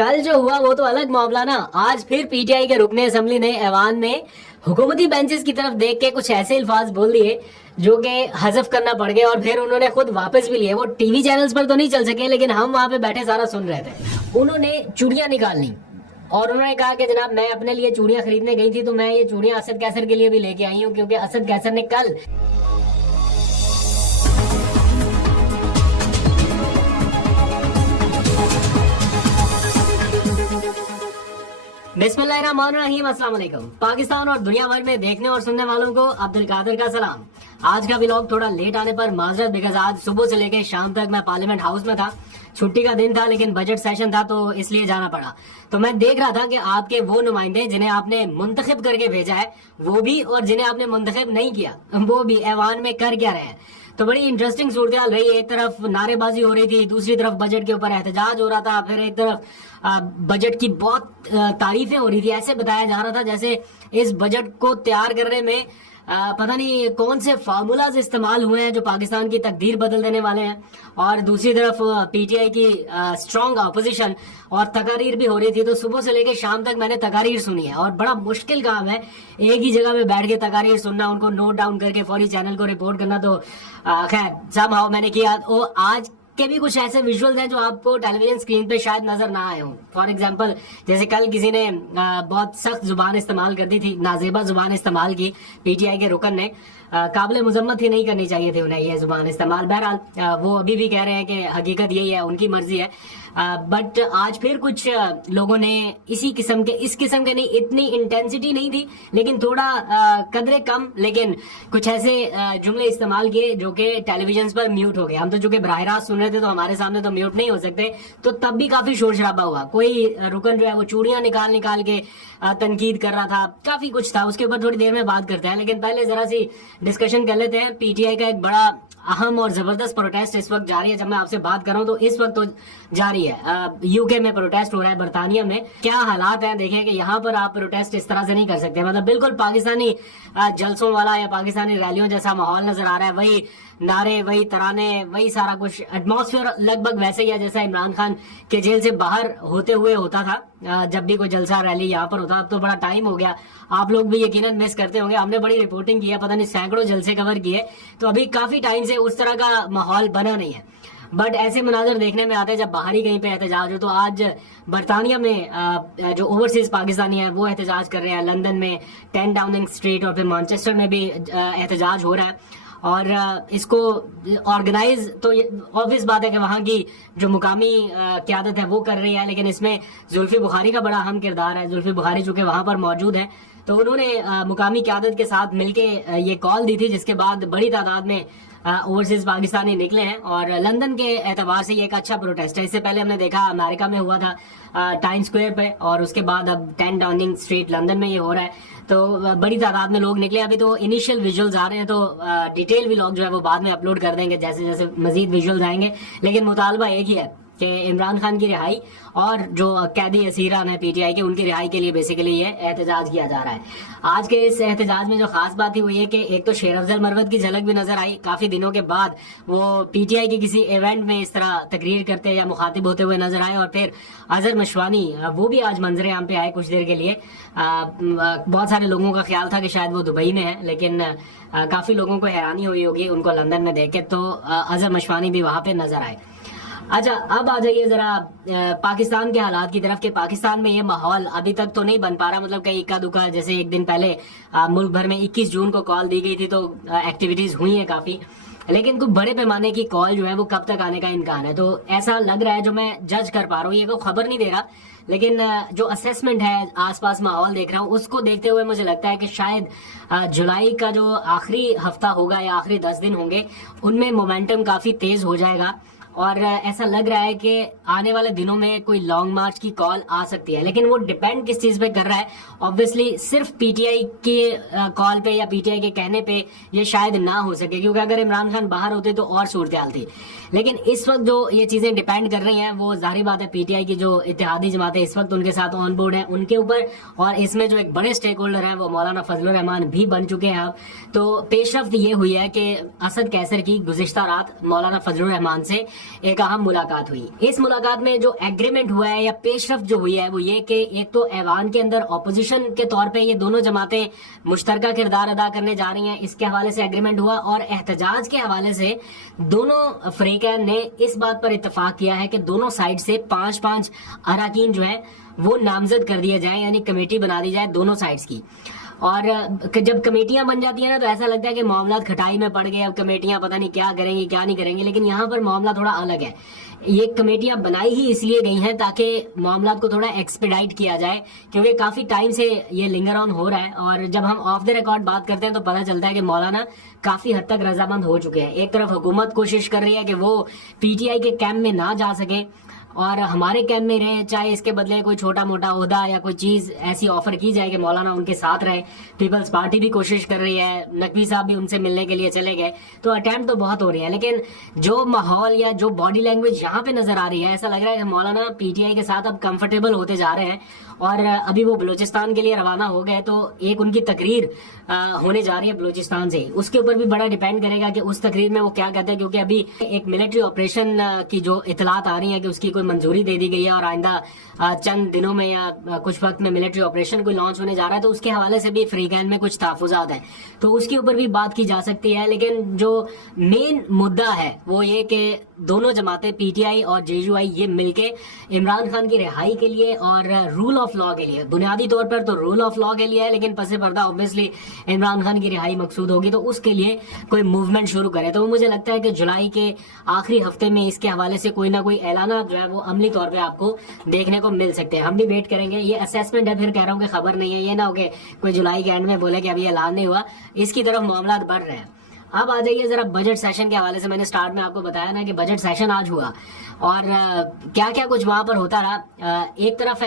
कल जो हुआ वो तो अलग मामला ना। आज फिर पीटीआई के रुकने असेंबली ने ऐवान में हुकूमती बेंचेस की तरफ देख के कुछ ऐसे अल्फाज बोल दिए जो कि हजफ करना पड़ गए, और फिर उन्होंने खुद वापस भी लिए। वो टीवी चैनल्स पर तो नहीं चल सके, लेकिन हम वहां पे बैठे सारा सुन रहे थे। उन्होंने चूड़ियां निकालनी और उन्होंने कहा कि जनाब मैं अपने लिए चूड़ियां खरीदने गई थी तो मैं ये चूड़ियां असद कैसर के लिए भी लेके आई हूँ, क्योंकि असद कैसर ने कल बिस्मिल्लाहिर्रहमानिर्रहीम, अस्सलाम वालेकुम। पाकिस्तान और दुनिया भर में देखने और सुनने वालों को अब्दुल कादिर का सलाम। आज का व्लॉग थोड़ा लेट आने पर माजरत, बिकॉज आज सुबह से लेकर शाम तक मैं पार्लियामेंट हाउस में था। छुट्टी का दिन था लेकिन बजट सेशन था तो इसलिए जाना पड़ा। तो मैं देख रहा था कि आपके वो नुमाइंदे जिन्हें आपने मुंतखब करके भेजा है वो भी, और जिन्हें आपने मुंतखब नहीं किया वो भी ऐवान में कर क्या रहे हैं। तो बड़ी इंटरेस्टिंग सूरत हाल रही। एक तरफ नारेबाजी हो रही थी, दूसरी तरफ बजट के ऊपर एहतजाज हो रहा था, फिर एक तरफ बजट की बहुत तारीफें हो रही थी। ऐसे बताया जा रहा था जैसे इस बजट को तैयार करने में पता नहीं कौन से फार्मूलाज इस्तेमाल हुए हैं जो पाकिस्तान की तकदीर बदल देने वाले हैं। और दूसरी तरफ पीटीआई की स्ट्रांग अपोजिशन और तकारीर भी हो रही थी। तो सुबह से लेकर शाम तक मैंने तकारीर सुनी है, और बड़ा मुश्किल काम है एक ही जगह पे बैठ के तकारीर सुनना, उनको नोट डाउन करके फौरी चैनल को रिपोर्ट करना। तो खैर समहाउ मैंने किया। और आज के भी कुछ ऐसे विजुअल्स हैं जो आपको टेलीविजन स्क्रीन पे शायद नजर ना आए हों। फॉर एग्जांपल, जैसे कल किसी ने बहुत सख्त जुबान इस्तेमाल कर दी थी, नाजेबा जुबान इस्तेमाल की पीटीआई के रुकन ने। काबिल मुजम्मत ही नहीं करनी चाहिए थी उन्हें ये जुबान इस्तेमाल। बहरहाल वो अभी भी कह रहे हैं कि हकीकत यही है, उनकी मर्जी है। बट आज फिर कुछ लोगों ने इस किस्म के नहीं, इतनी इंटेंसिटी नहीं थी लेकिन थोड़ा कदरे कम, लेकिन कुछ ऐसे जुमले इस्तेमाल किए जो कि टेलीविजन पर म्यूट हो गए। हम तो चूंकि बराह रास्त सुन रहे थे तो हमारे सामने तो म्यूट नहीं हो सकते, तो तब भी काफी शोर शराबा हुआ। कोई रुकन जो है वो चूड़ियां निकाल के तनकीद कर रहा था, काफी कुछ था। उसके ऊपर थोड़ी देर में बात करते हैं, लेकिन पहले जरा सी डिस्कशन कर लेते हैं। पीटीआई का एक बड़ा अहम और जबरदस्त प्रोटेस्ट इस वक्त जारी है। जब मैं आपसे बात कर रहा हूं तो इस वक्त तो जारी है। यूके में प्रोटेस्ट हो रहा है, बरतानिया में। क्या हालात हैं देखें कि यहाँ पर आप प्रोटेस्ट इस तरह से नहीं कर सकते। मतलब बिल्कुल पाकिस्तानी जलसों वाला या पाकिस्तानी रैलियों जैसा माहौल नजर आ रहा है। वही नारे, वही तराने, वही सारा कुछ। एटमॉस्फेयर लगभग वैसे ही है जैसा इमरान खान के जेल से बाहर होते हुए होता था जब भी कोई जलसा रैली यहाँ पर होता। अब तो बड़ा टाइम हो गया, आप लोग भी यकीनन मिस करते होंगे। हमने बड़ी रिपोर्टिंग की है, पता नहीं सैकड़ों जलसे कवर किए, तो अभी काफी टाइम से उस तरह का माहौल बना नहीं है। बट ऐसे मनाजर देखने में आते हैं जब बाहर ही कहीं पे एहतजाज हो। तो आज बरतानिया में जो ओवरसीज पाकिस्तानी है वो एहतजाज कर रहे हैं। लंदन में 10 डाउनिंग स्ट्रीट और फिर मैनचेस्टर में भी एहतजाज हो रहा है। और इसको ऑर्गेनाइज तो ऑब्वियस बात है कि वहाँ की जो मुकामी क़यादत है वो कर रही है, लेकिन इसमें जुल्फी बुखारी का बड़ा अहम किरदार है। जुल्फी बुखारी चूंकि वहाँ पर मौजूद है तो उन्होंने मुकामी क़यादत के साथ मिलके ये कॉल दी थी, जिसके बाद बड़ी तादाद में ओवरसीज पाकिस्तानी निकले हैं। और लंदन के एतबार से ये एक अच्छा प्रोटेस्ट है। इससे पहले हमने देखा अमेरिका में हुआ था टाइम स्क्वायर पे, और उसके बाद अब 10 डाउनिंग स्ट्रीट लंदन में ये हो रहा है। तो बड़ी तादाद में लोग निकले। अभी तो इनिशियल विजुअल्स आ रहे हैं, तो डिटेल व्लॉग जो है वो बाद में अपलोड कर देंगे जैसे जैसे मजीद विजुअल्स आएंगे। लेकिन मुतालबा एक ही है कि इमरान खान की रिहाई और जो कैदी असीरान है पीटीआई के, उनकी रिहाई के लिए बेसिकली ये एहतजाज किया जा रहा है। आज के इस एहतजाज में जो खास बात थी वो ये कि एक तो शेर अफजल मरवत की झलक भी नजर आई। काफी दिनों के बाद वो पीटीआई के किसी इवेंट में इस तरह तकरीर करते या मुखातिब होते हुए नजर आए। और फिर अजहर मशवानी वो भी आज मंजरे आम पे आए कुछ देर के लिए। बहुत सारे लोगों का ख्याल था कि शायद वो दुबई में है, लेकिन काफी लोगों को हैरानी हुई होगी उनको लंदन में देख के, तो अजहर मशवानी भी वहां पे नजर आए। अच्छा, अब आ जाइए जरा पाकिस्तान के हालात की तरफ। कि पाकिस्तान में ये माहौल अभी तक तो नहीं बन पा रहा। मतलब कहीं इक्का दुक्का, जैसे एक दिन पहले मुल्क भर में 21 जून को कॉल दी गई थी तो एक्टिविटीज हुई हैं काफी, लेकिन कुछ बड़े पैमाने की कॉल जो है वो कब तक आने का इम्कान है। तो ऐसा लग रहा है, जो मैं जज कर पा रहा हूँ, ये कोई खबर नहीं दे रहा, लेकिन जो असेसमेंट है, आसपास माहौल देख रहा हूँ, उसको देखते हुए मुझे लगता है कि शायद जुलाई का जो आखिरी हफ्ता होगा या आखिरी 10 दिन होंगे उनमें मोमेंटम काफी तेज हो जाएगा। और ऐसा लग रहा है कि आने वाले दिनों में कोई लॉन्ग मार्च की कॉल आ सकती है, लेकिन वो डिपेंड किस चीज पे कर रहा है। ऑब्वियसली सिर्फ पीटीआई के कॉल पे या पीटीआई के कहने पे ये शायद ना हो सके, क्योंकि अगर इमरान खान बाहर होते तो और सूरत हाल थी। लेकिन इस वक्त जो ये चीजें डिपेंड कर रही हैं वो जाहिर बात है पीटीआई की जो इत्तेहादी जमातें इस वक्त उनके साथ ऑन बोर्ड है उनके ऊपर, और इसमें जो एक बड़े स्टेक होल्डर हैं वो मौलाना फजलुर रहमान भी बन चुके हैं अब। तो पेशरफ्त ये हुई है कि असद कैसर की गुज़िश्ता रात मौलाना फजलुर रहमान से एक अहम मुलाकात हुई। इस मुलाकात में जो एग्रीमेंट हुआ है या पेशरफ जो हुई है वो ये कि एक तो ऐवान के अंदर ऑपोजिशन के तौर पे ये दोनों जमातें मुश्तरका किरदार अदा करने जा रही हैं, इसके हवाले से एग्रीमेंट हुआ। और एहतजाज के हवाले से दोनों फरीकैन ने इस बात पर इत्तेफाक किया है कि दोनों साइड से 5-5 अरकान जो है वो नामजद कर दिए जाए, यानी कमेटी बना दी जाए दोनों साइड्स की। और जब कमेटियां बन जाती है ना तो ऐसा लगता है कि मामला खटाई में पड़ गए, अब कमेटियां पता नहीं क्या करेंगी क्या नहीं करेंगी, लेकिन यहाँ पर मामला थोड़ा अलग है। ये कमेटियां बनाई ही इसलिए गई हैं ताकि मामला को थोड़ा एक्सपेडाइट किया जाए, क्योंकि काफी टाइम से ये लिंगर ऑन हो रहा है। और जब हम ऑफ द रिकॉर्ड बात करते हैं तो पता चलता है कि मौलाना काफी हद तक रजामंद हो चुके हैं। एक तरफ हुकूमत कोशिश कर रही है कि वो पीटीआई के कैंप में ना जा सके और हमारे कैंप में रहे, चाहे इसके बदले कोई छोटा मोटा ओहदा या कोई चीज ऐसी ऑफर की जाए कि मौलाना उनके साथ रहे। पीपल्स पार्टी भी कोशिश कर रही है, नकवी साहब भी उनसे मिलने के लिए चले गए, तो अटेम्प्ट तो बहुत हो रही है। लेकिन जो माहौल या जो बॉडी लैंग्वेज यहाँ पे नजर आ रही है, ऐसा लग रहा है कि मौलाना पीटीआई के साथ अब कंफर्टेबल होते जा रहे हैं। और अभी वो बलूचिस्तान के लिए रवाना हो गए, तो एक उनकी तकरीर होने जा रही है बलूचिस्तान से, उसके ऊपर भी बड़ा डिपेंड करेगा कि उस तकरीर में वो क्या कहते हैं, क्योंकि अभी एक मिलिट्री ऑपरेशन की जो इतलात आ रही है कि उसकी कोई मंजूरी दे दी गई है और आइंदा चंद दिनों में या कुछ वक्त में मिलिट्री ऑपरेशन कोई लॉन्च होने जा रहा है, तो उसके हवाले से भी फरीकैन में कुछ तहफुजात हैं, तो उसके ऊपर भी बात की जा सकती है। लेकिन जो मेन मुद्दा है वो ये कि दोनों जमातें पीटीआई और जेयूआई ये मिलके इमरान खान की रिहाई के लिए और रूल ऑफ लॉ के लिए, बुनियादी तौर पर तो रूल ऑफ लॉ के लिए है, लेकिन पसे पर्दा ऑब्वियसली इमरान खान की रिहाई मकसूद होगी, तो उसके लिए कोई मूवमेंट शुरू करे। तो मुझे लगता है कि जुलाई के आखिरी हफ्ते में इसके हवाले से कोई ना कोई ऐलाना जो है वो अमली तौर पे आपको देखने को मिल सकते हैं। हम भी वेट करेंगे, ये असेसमेंट है, फिर कह रहा हूँ कि खबर नहीं है, ये ना हो कि कोई जुलाई के एंड में बोले कि अभी ऐलान नहीं हुआ। इसकी तरफ मामला बढ़ रहे हैं। अब आ जाइए जरा बजट सेशन के हवाले से। मैंने स्टार्ट में आपको बताया ना कि बजट सेशन आज हुआ और क्या क्या कुछ वहां पर होता रहा। एक तरफ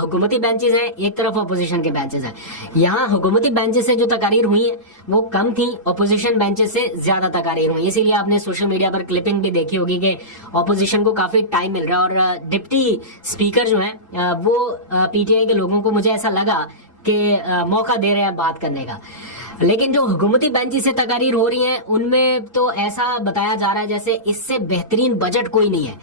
हुकूमती बेंचेस हैं, एक तरफ अपोजिशन के बेंचेस हैं। यहाँ हुकूमती बेंचेस से जो तकारीर हुई है वो कम थी, अपोजिशन बेंचेस से ज्यादा तकारीर हुई, इसीलिए आपने सोशल मीडिया पर क्लिपिंग भी देखी होगी कि अपोजिशन को काफी टाइम मिल रहा है। और डिप्टी स्पीकर जो है वो पीटीआई के लोगों को मुझे ऐसा लगा कि मौका दे रहे हैं बात करने का। लेकिन जो हुकूमती बेंचेस से तकारीर हो रही हैं उनमें तो ऐसा बताया जा रहा है जैसे इससे बेहतरीन बजट कोई नहीं है,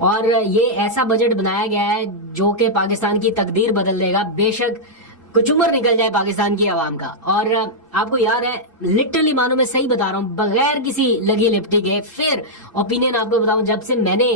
और ये ऐसा बजट बनाया गया है जो कि पाकिस्तान की तकदीर बदल देगा। बेशक कुचुमर निकल जाए पाकिस्तान की आवाम का। और आपको याद है, लिटरली मानो मैं सही बता रहा हूँ, बगैर किसी लगी लिपटी के फिर ओपिनियन आपको बताऊं, जब से मैंने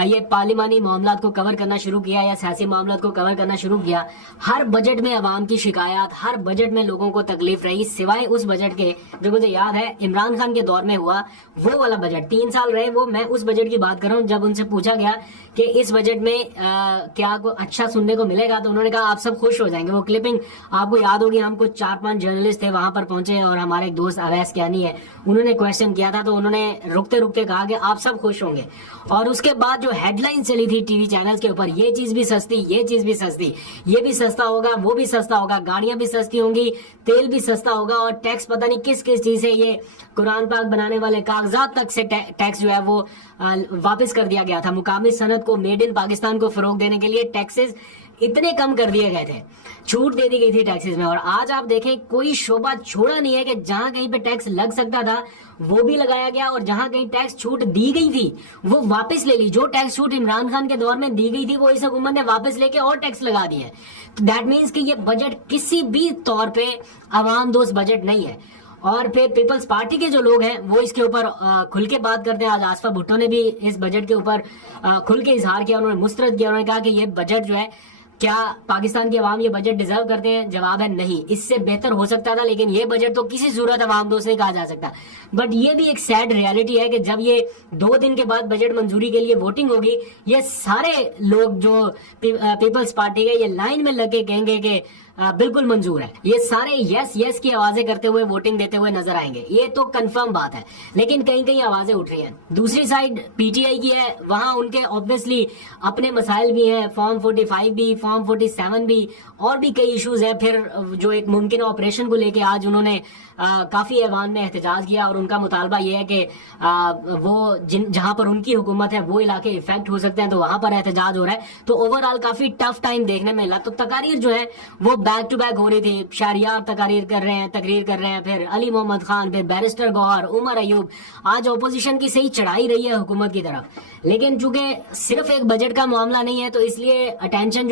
ये पार्लिमानी मामला को कवर करना शुरू किया या सियासी मामला को कवर करना शुरू किया, हर बजट में आवाम की शिकायत, हर बजट में लोगों को तकलीफ रही, सिवाय उस बजट के जो मुझे याद है इमरान खान के दौर में हुआ, वो वाला बजट 3 साल रहे वो। मैं उस बजट की बात कर रहा हूँ। जब उनसे पूछा गया कि इस बजट में क्या अच्छा सुनने को मिलेगा, तो उन्होंने कहा आप सब खुश हो जाएंगे। वो क्लिपिंग आपको याद होगी, हम कुछ 4-5 जर्नलिस्ट थे वहां पर पहुंचे और हमारे एक दोस्त अवैस कियानी है, उन्होंने क्वेश्चन किया था, तो उन्होंने रुकते रुकते कहा कि आप सब खुश होंगे। और उसके बाद जो हेडलाइन चली थी टीवी चैनल्स के ऊपर, ये चीज भी सस्ती, ये चीज भी सस्ती, ये भी सस्ता होगा, वो भी सस्ता होगा, गाड़ियां भी सस्ती होंगी, तेल भी सस्ता होगा, और टैक्स पता नहीं किस किस चीज से, ये कुरान पाक बनाने वाले कागजात तक से टैक्स जो है वो वापस कर दिया गया था। मुकामी सनत को, मेड इन पाकिस्तान को फरोग देने के लिए टैक्सेस इतने कम कर दिए गए थे, छूट दे दी गई थी टैक्सेस में। और आज आप देखें कोई शोबा छोड़ा नहीं है कि जहां कहीं पे टैक्स लग सकता था वो भी लगाया गया, और जहां कहीं टैक्स छूट दी गई थी वो वापस ले ली। जो टैक्स छूट इमरान खान के दौर में दी गई थी वो इस हुकूमत ने वापस लेके और टैक्स लगा दिए। तो दैट मीन्स कि ये बजट किसी भी तौर पे अवाम दोस्त बजट नहीं है। और फिर पीपल्स पार्टी के जो लोग हैं वो इसके ऊपर खुल के बात करते हैं। आज आसफा भुट्टो ने भी इस बजट के ऊपर खुल के इजहार किया, उन्होंने मुस्तरद किया, उन्होंने कहा कि ये बजट जो है, क्या पाकिस्तान की आवाम ये बजट डिजर्व करते हैं? जवाब है नहीं, इससे बेहतर हो सकता था, लेकिन ये बजट तो किसी सूरत आवाम दोस्त नहीं कहा जा सकता। बट ये भी एक सैड रियलिटी है कि जब ये 2 दिन के बाद बजट मंजूरी के लिए वोटिंग होगी, ये सारे लोग जो पीपल्स पार्टी के, ये लाइन में लगे कहेंगे कि बिल्कुल मंजूर है। ये सारे यस यस की आवाजें करते हुए वोटिंग देते हुए नजर आएंगे, ये तो कंफर्म बात है। लेकिन कहीं कहीं आवाजें उठ रही हैं। दूसरी साइड पीटीआई की है, वहां उनके ऑब्वियसली अपने मसाइल भी हैं, फॉर्म 45 भी, फॉर्म 47 भी, और भी कई इश्यूज हैं। फिर जो एक मुमकिन ऑपरेशन को लेके आज उन्होंने काफी ऐवान में एहतजाज किया, और उनका मुतालबा ये है कि वो जहां पर उनकी हुकूमत है वो इलाके इफेक्ट हो सकते हैं, तो वहां पर एहतजाज हो रहा है। तो ओवरऑल काफी टफ टाइम देखने में मिला। तो तकारीर जो है वो बैक टू बैक हो रही थी, शहरियार तकरीर कर रहे हैं, फिर अली मोहम्मद खान, फिर बैरिस्टर गौहर, उमर अयूब। आज अपोजिशन की सही चढ़ाई रही है हुकूमत की तरफ, लेकिन चूंकि सिर्फ एक बजट का मामला नहीं है तो इसलिए अटेंशन